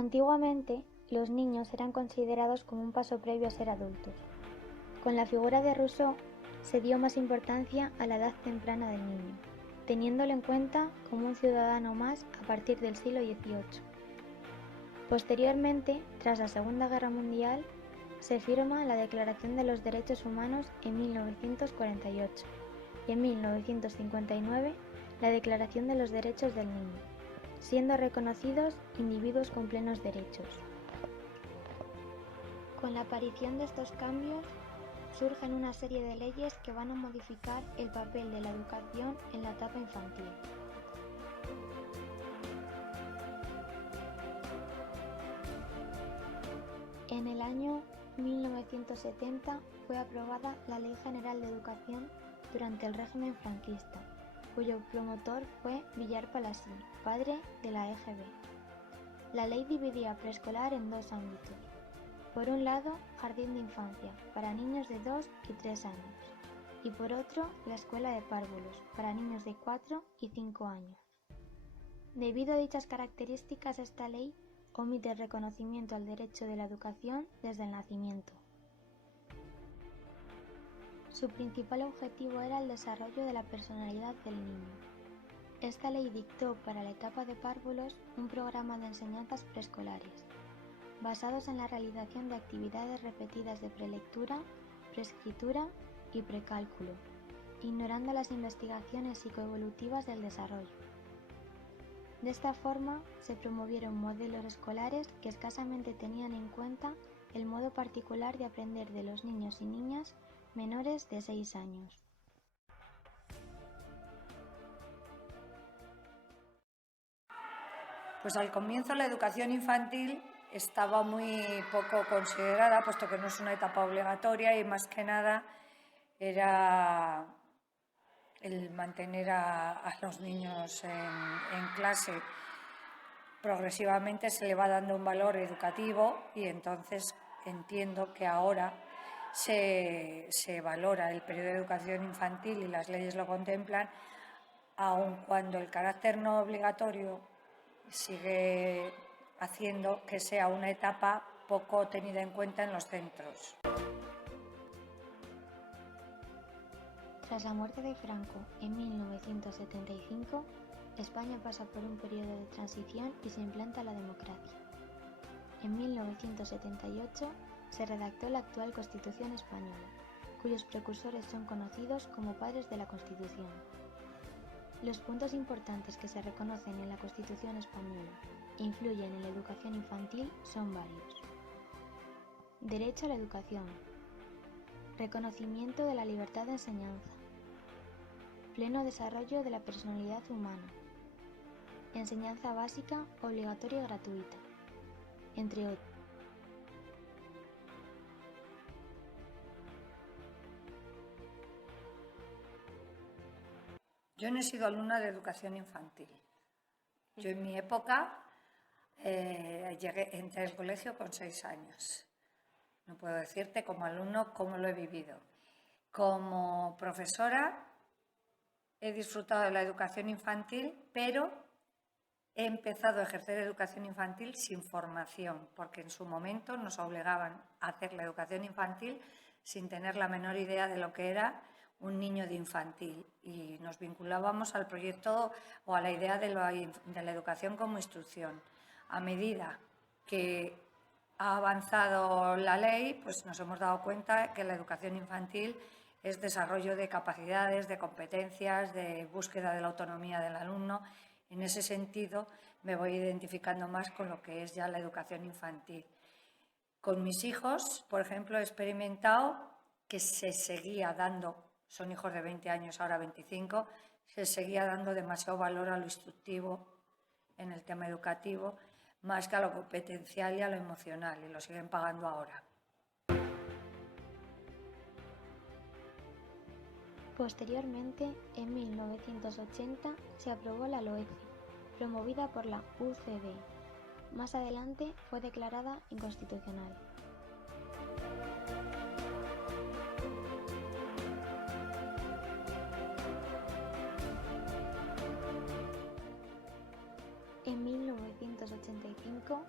Antiguamente, los niños eran considerados como un paso previo a ser adultos. Con la figura de Rousseau se dio más importancia a la edad temprana del niño, teniéndolo en cuenta como un ciudadano más a partir del siglo XVIII. Posteriormente, tras la Segunda Guerra Mundial, se firma la Declaración de los Derechos Humanos en 1948 y en 1959 la Declaración de los Derechos del Niño, siendo reconocidos individuos con plenos derechos. Con la aparición de estos cambios, surgen una serie de leyes que van a modificar el papel de la educación en la etapa infantil. En el año 1970 fue aprobada la Ley General de Educación durante el régimen franquista, cuyo promotor fue Villar Palasí, padre de la EGB. La ley dividía preescolar en dos ámbitos. Por un lado, jardín de infancia, para niños de 2 y 3 años, y por otro, la escuela de párvulos, para niños de 4 y 5 años. Debido a dichas características, esta ley omite el reconocimiento al derecho de la educación desde el nacimiento. Su principal objetivo era el desarrollo de la personalidad del niño. Esta ley dictó para la etapa de párvulos un programa de enseñanzas preescolares, basados en la realización de actividades repetidas de prelectura, preescritura y precálculo, ignorando las investigaciones psicoevolutivas del desarrollo. De esta forma, se promovieron modelos escolares que escasamente tenían en cuenta el modo particular de aprender de los niños y niñas menores de 6 años. Pues al comienzo la educación infantil estaba muy poco considerada, puesto que no es una etapa obligatoria y más que nada era el mantener a los niños en clase. Progresivamente se le va dando un valor educativo y entonces entiendo que ahora se valora el periodo de educación infantil y las leyes lo contemplan, aun cuando el carácter no obligatorio sigue haciendo que sea una etapa poco tenida en cuenta en los centros. Tras la muerte de Franco en 1975, España pasa por un periodo de transición y se implanta la democracia. En 1978 se redactó la actual Constitución española, cuyos precursores son conocidos como padres de la Constitución. Los puntos importantes que se reconocen en la Constitución española e influyen en la educación infantil son varios. Derecho a la educación. Reconocimiento de la libertad de enseñanza. Pleno desarrollo de la personalidad humana. Enseñanza básica, obligatoria y gratuita, entre otros. Yo no he sido alumna de educación infantil. Yo en mi época entré al colegio con 6 años. No puedo decirte como alumno cómo lo he vivido. Como profesora he disfrutado de la educación infantil, pero he empezado a ejercer educación infantil sin formación, porque en su momento nos obligaban a hacer la educación infantil sin tener la menor idea de lo que era un niño de infantil y nos vinculábamos al proyecto o a la idea de la educación como instrucción. A medida que ha avanzado la ley, pues nos hemos dado cuenta que la educación infantil es desarrollo de capacidades, de competencias, de búsqueda de la autonomía del alumno. En ese sentido, me voy identificando más con lo que es ya la educación infantil. Con mis hijos, por ejemplo, he experimentado que se seguía dando, son hijos de 20 años, ahora 25, se seguía dando demasiado valor a lo instructivo en el tema educativo, más que a lo competencial y a lo emocional, y lo siguen pagando ahora. Posteriormente, en 1980, se aprobó la LOECE, promovida por la UCD. Más adelante fue declarada inconstitucional. En 1985,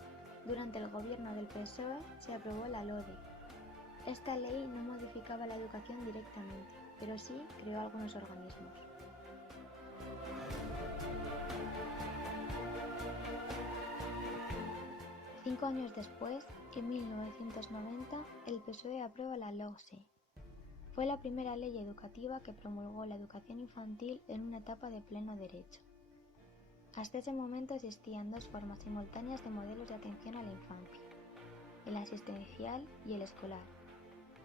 durante el gobierno del PSOE se aprobó la LODE. Esta ley no modificaba la educación directamente, pero sí creó algunos organismos. Cinco años después, en 1990, el PSOE aprueba la LOGSE. Fue la primera ley educativa que promulgó la educación infantil en una etapa de pleno derecho. Hasta ese momento existían dos formas simultáneas de modelos de atención a la infancia, el asistencial y el escolar.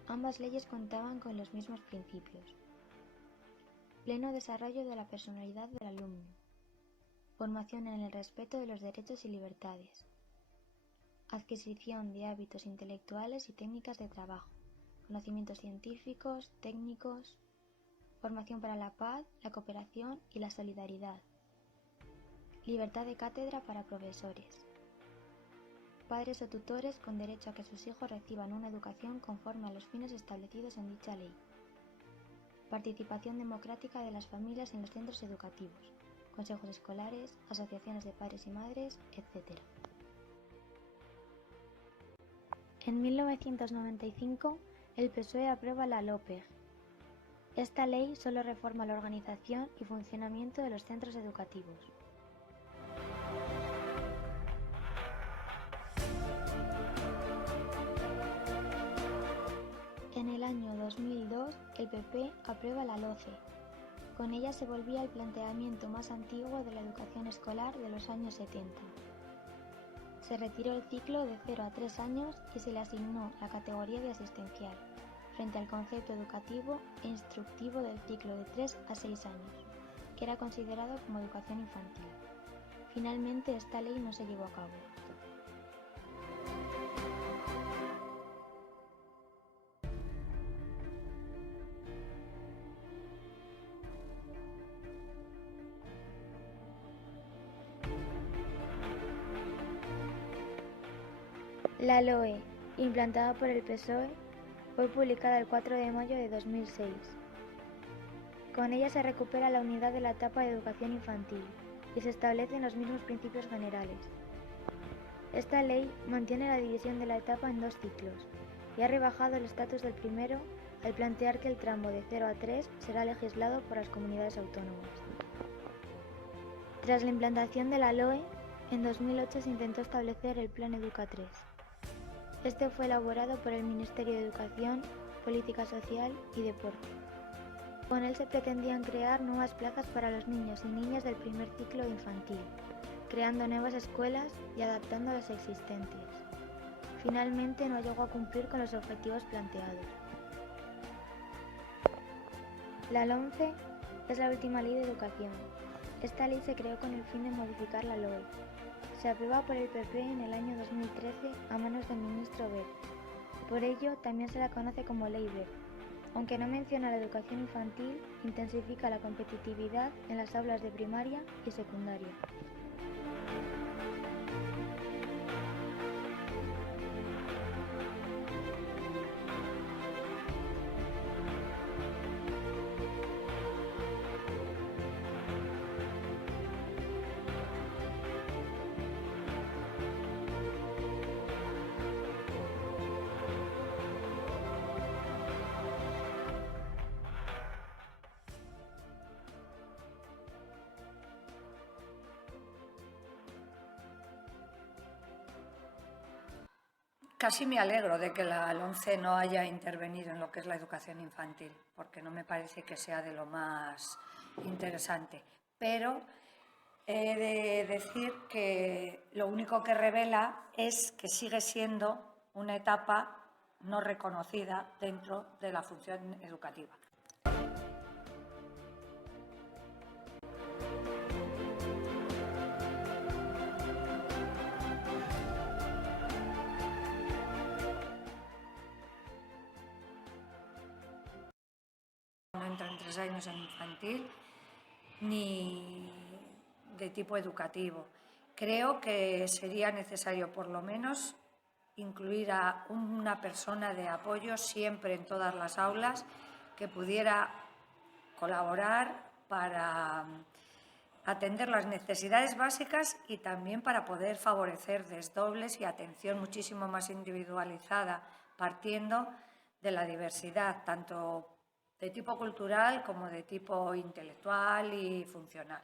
Ambas leyes contaban con los mismos principios. Pleno desarrollo de la personalidad del alumno. Formación en el respeto de los derechos y libertades. Adquisición de hábitos intelectuales y técnicas de trabajo. Conocimientos científicos, técnicos. Formación para la paz, la cooperación y la solidaridad. Libertad de cátedra para profesores. Padres o tutores con derecho a que sus hijos reciban una educación conforme a los fines establecidos en dicha ley. Participación democrática de las familias en los centros educativos, consejos escolares, asociaciones de padres y madres, etc. En 1995, el PSOE aprueba la LOPEG. Esta ley solo reforma la organización y funcionamiento de los centros educativos. En el año 2002, el PP aprueba la LOCE. Con ella se volvía al planteamiento más antiguo de la educación escolar de los años 70. Se retiró el ciclo de 0 a 3 años y se le asignó la categoría de asistencial, frente al concepto educativo e instructivo del ciclo de 3 a 6 años, que era considerado como educación infantil. Finalmente, esta ley no se llevó a cabo. La LOE, implantada por el PSOE, fue publicada el 4 de mayo de 2006. Con ella se recupera la unidad de la etapa de educación infantil y se establecen los mismos principios generales. Esta ley mantiene la división de la etapa en dos ciclos y ha rebajado el estatus del primero al plantear que el tramo de 0 a 3 será legislado por las comunidades autónomas. Tras la implantación de la LOE, en 2008 se intentó establecer el Plan Educa 3. Este fue elaborado por el Ministerio de Educación, Política Social y Deporte. Con él se pretendían crear nuevas plazas para los niños y niñas del primer ciclo infantil, creando nuevas escuelas y adaptando las existentes. Finalmente no llegó a cumplir con los objetivos planteados. La LOMCE es la última ley de educación. Esta ley se creó con el fin de modificar la LOE. Se aprueba por el PP en el año 2013 a manos del ministro Wert. Por ello, también se la conoce como Ley Wert. Aunque no menciona la educación infantil, intensifica la competitividad en las aulas de primaria y secundaria. Casi me alegro de que la LOMCE no haya intervenido en lo que es la educación infantil, porque no me parece que sea de lo más interesante. Pero he de decir que lo único que revela es que sigue siendo una etapa no reconocida dentro de la función educativa. No entran 3 años en infantil ni de tipo educativo. Creo que sería necesario por lo menos incluir a una persona de apoyo siempre en todas las aulas que pudiera colaborar para atender las necesidades básicas y también para poder favorecer desdobles y atención muchísimo más individualizada, partiendo de la diversidad, tanto de tipo cultural como de tipo intelectual y funcional.